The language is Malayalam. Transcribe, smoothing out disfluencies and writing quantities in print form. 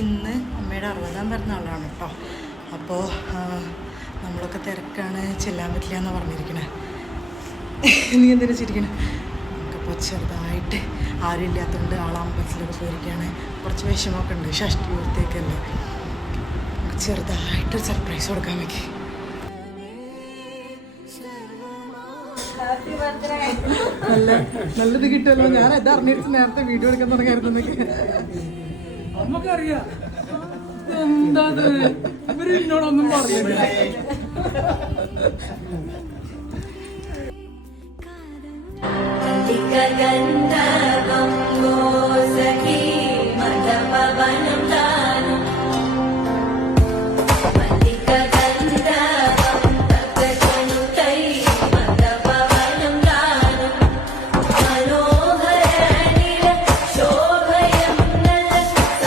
ഇന്ന് അമ്മയുടെ 60ാം പിറന്നാളാണ് കേട്ടോ. അപ്പോൾ നമ്മളൊക്കെ തിരക്കാണ്, ചെല്ലാൻ പറ്റില്ല എന്നാണ് പറഞ്ഞിരിക്കണേ. നീ എന്തിനു ചിരിക്കണേ? നമുക്കപ്പോൾ ചെറുതായിട്ട് ആരും ഇല്ലാത്തതുകൊണ്ട് ആളമ്പലത്തിലൊക്കെ പോയിരിക്കുകയാണ്. കുറച്ച് വിഷമമൊക്കെ ഉണ്ട്, ഷഷ്ടി പൂർത്തിയൊക്കെയല്ലേ. നമുക്ക് ചെറുതായിട്ട് സർപ്രൈസ് കൊടുക്കാൻ പറ്റി. നല്ലത് കിട്ടുമല്ലോ. ഞാൻ അത് അറിഞ്ഞിട്ട് നേരത്തെ വീഡിയോ എടുക്കാൻ തുടങ്ങിയായിരുന്നൊക്കെ. നമുക്കറിയാം എന്താ ഇവര് എന്നോടൊന്നും പറഞ്ഞില്ല. गन्धर्वं सखी